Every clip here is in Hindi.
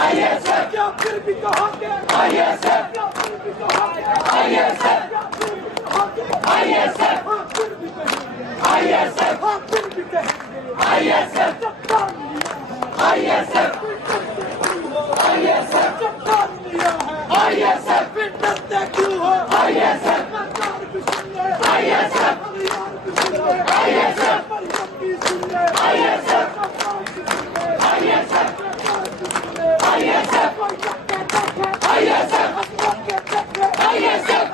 आईएसएफ क्या फिर भी कहोगे आईएसएफ क्या फिर भी कहोगे आईएसएफ क्या फिर भी कहोगे आईएसएफ फिर भी कहेंगे आईएसएफ फिर भी कहेंगे आईएसएफ आईएसएफ आईएसएफ चट्टान लिया है आईएसएफ फिर डरते क्यों हो आईएसएफ सरकार भी सुन ले आईएसएफ यार भी सुन ले आईएसएफ परिवार भी सुन ले ISF ISF ISF ISF ISF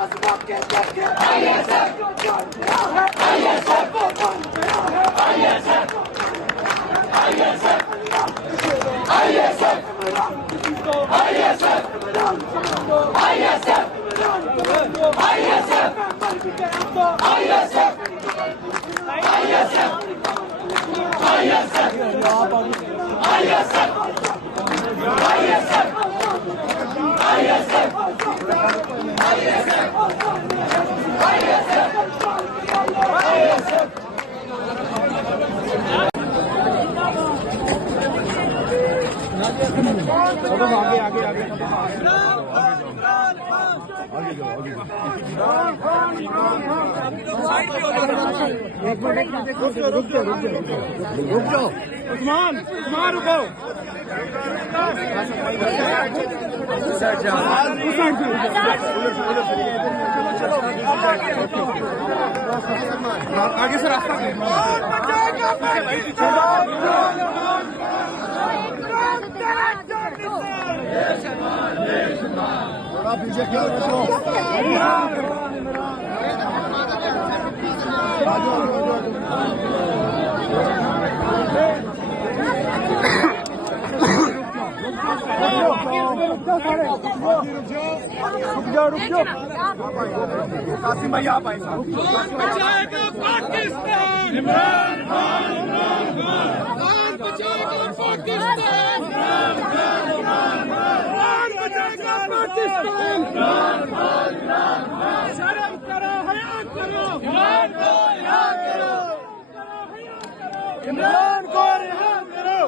आगे आगे आगे रुक जाओ उस्मान उस्मान रुको आगे से रास्ता पीछे क्या रुक जाओ कासिम भाई आप आए बचाएगा पाकिस्तान इमरान खान बचाएगा पाकिस्तान बचाएगा पाकिस्तान शर्म करो हया करो इमरान को रिहा करो इमरान को रिहा करो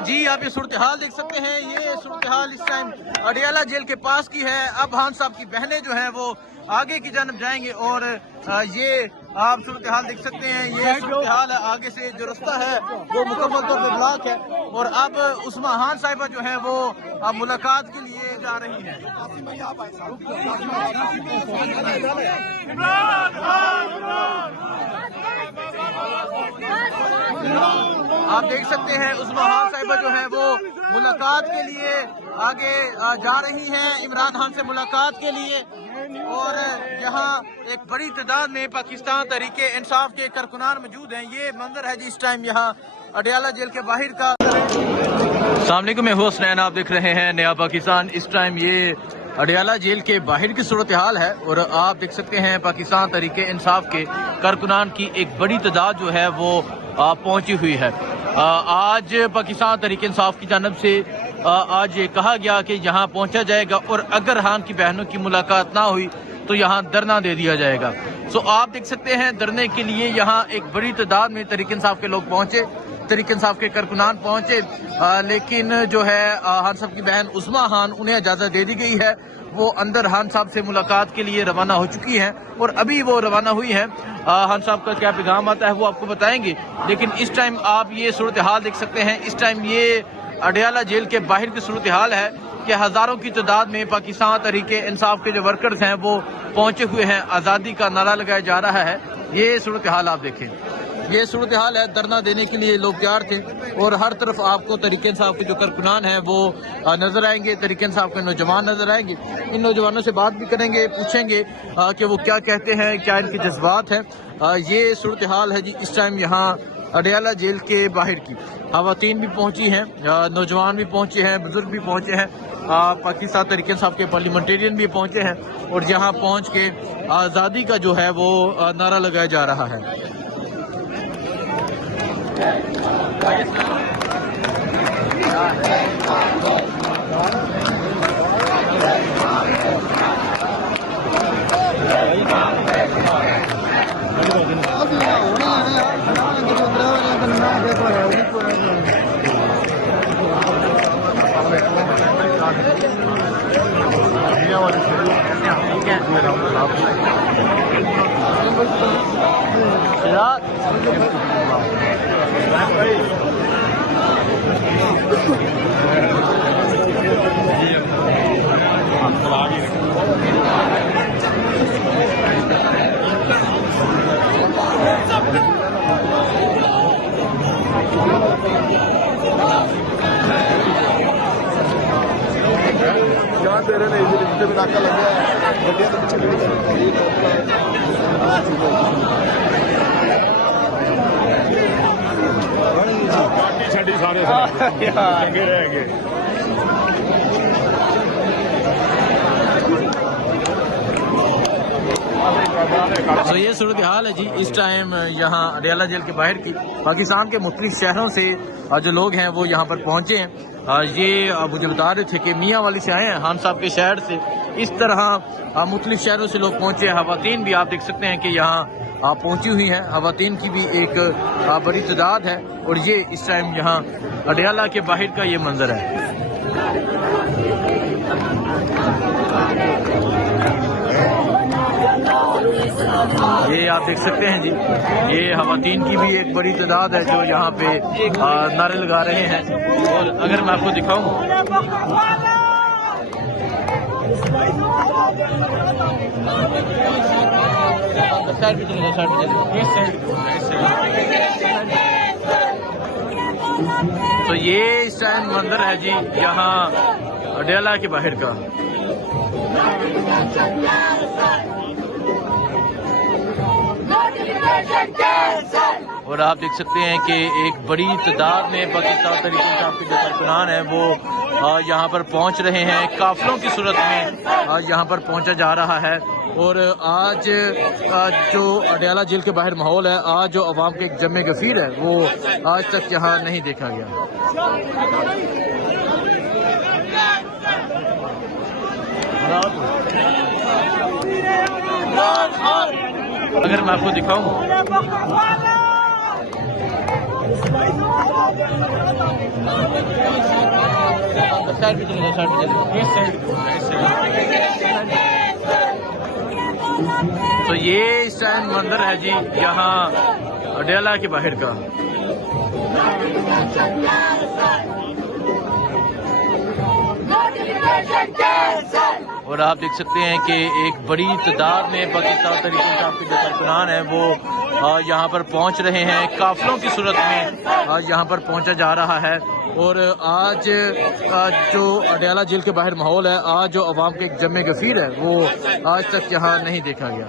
जी आप ये सूरत हाल देख सकते हैं। ये सूरत हाल इस टाइम अडियाला जेल के पास की है। अब खान साहब की बहनें जो हैं वो आगे की जानब जाएंगे और ये आप सूरत हाल देख सकते हैं। ये सूरत हाल है, आगे से जो रास्ता है वो मुकम्मल तौर पर ब्लॉक है और अब उस्मा खान साहिबा जो है वो अब मुलाकात के लिए जा रही है। आप देख सकते हैं उस्मा खान साहिबा जो है वो मुलाकात के लिए आगे जा रही हैं, इमरान खान से मुलाकात के लिए। और यहाँ एक बड़ी तादाद में पाकिस्तान तहरीके इंसाफ के कारकुनान मौजूद हैं। ये मंजर है जी इस टाइम यहाँ अडियाला जेल के बाहर का। सामने को मैं हुसनैन, आप देख रहे हैं नया पाकिस्तान। इस टाइम ये अडियाला जेल के बाहर की सूरत हाल है और आप देख सकते हैं पाकिस्तान तहरीके इंसाफ के कारकुनान की एक बड़ी तादाद जो है वो पहुंची हुई है। आज पाकिस्तान तहरीके इंसाफ की जानब से आज ये कहा गया कि यहाँ पहुंचा जाएगा और अगर खान की बहनों की मुलाकात ना हुई तो यहाँ धरना दे दिया जाएगा। सो आप देख सकते हैं धरने के लिए यहाँ एक बड़ी तादाद में तहरीके इंसाफ के लोग पहुंचे, तहरीके इंसाफ के कारकुनान पहुंचे, लेकिन जो है खान साहब की बहन उस्मा खान उन्हें इजाजत दे दी गई है। वो अंदर खान साहब से मुलाकात के लिए रवाना हो चुकी हैं और अभी वो रवाना हुई हैं। खान साहब का क्या पैगाम आता है वो आपको बताएंगे, लेकिन इस टाइम आप ये सूरत हाल देख सकते हैं। इस टाइम ये अडियाला जेल के बाहर की सूरत हाल है कि हजारों की तादाद में पाकिस्तान तहरीके इंसाफ के जो वर्कर्स हैं वो पहुंचे हुए हैं, आज़ादी का नारा लगाया जा रहा है। ये सूरत हाल आप देखें, ये सूरत हाल है। धरना देने के लिए लोग तैयार थे और हर तरफ आपको तहरीके इंसाफ के जो कारकुनान हैं वो नजर आएंगे, तहरीके इंसाफ के नौजवान नजर आएंगे। इन नौजवानों से बात भी करेंगे, पूछेंगे कि वो क्या कहते हैं, क्या इनके जज्बात हैं। ये सूरत हाल है जी इस टाइम यहाँ अडियाला जेल के बाहर की। खवातीन भी पहुंची हैं, नौजवान भी पहुंचे हैं, बुजुर्ग भी पहुंचे हैं, पाकिस्तान तहरीके इंसाफ के पार्लियामेंटेरियन भी पहुंचे हैं और यहाँ पहुंच के आज़ादी का जो है वो नारा लगाया जा रहा है। जान दे रहे हैं जितने भी नाका लग गया गड्डियां तो पीछे छड़ी सारे चंगे रहेंगे। तो ये सूरत हाल है जी इस टाइम यहाँ अडयाला जेल के बाहर की। पाकिस्तान के मुख्तलिफ शहरों से जो लोग हैं वो यहाँ पर पहुँचे हैं। ये मुझे बता रहे थे कि मियाँ वाली से आए हैं, खान साहब के शहर से। इस तरह मुख्तलिफ शहरों से लोग पहुँचे हैं। खवातीन भी आप देख सकते हैं कि यहाँ पहुँची हुई हैं। खवातीन की भी एक बड़ी तादाद है। और ये इस टाइम यहाँ अडयाला के बाहर का ये मंजर है। ये आप देख सकते हैं जी, ये खवातीन की भी एक बड़ी तादाद है जो यहाँ पे नारे लगा रहे हैं। और अगर मैं आपको दिखाऊं, तो ये इस टाइम मंजर है जी यहाँ अडयाला के बाहर का। और आप देख सकते हैं कि एक बड़ी तादाद में पाकिस्तान तहरीक इंसाफ के जो कारकुनान हैं वो यहाँ पर पहुँच रहे हैं। काफिलों की सूरत में यहाँ पर पहुँचा जा रहा है। और आज जो अडयाला जेल के बाहर माहौल है, आज जो अवाम के एक जमे गफीर है वो आज तक यहाँ नहीं देखा गया। अगर मैं आपको दिखाऊं, तो ये इस टाइम मंजर है जी यहाँ अडयाला के बाहर का। और आप देख सकते हैं कि एक बड़ी तादाद में पाकिस्तान तहरीक इंसाफ के जो कारकुनान हैं वो यहाँ पर पहुँच रहे हैं। काफिलों की सूरत में यहाँ पर पहुँचा जा रहा है। और आज जो अडयाला जेल के बाहर माहौल है, आज जो अवाम के एक जमे गफीर है वो आज तक यहाँ नहीं देखा गया।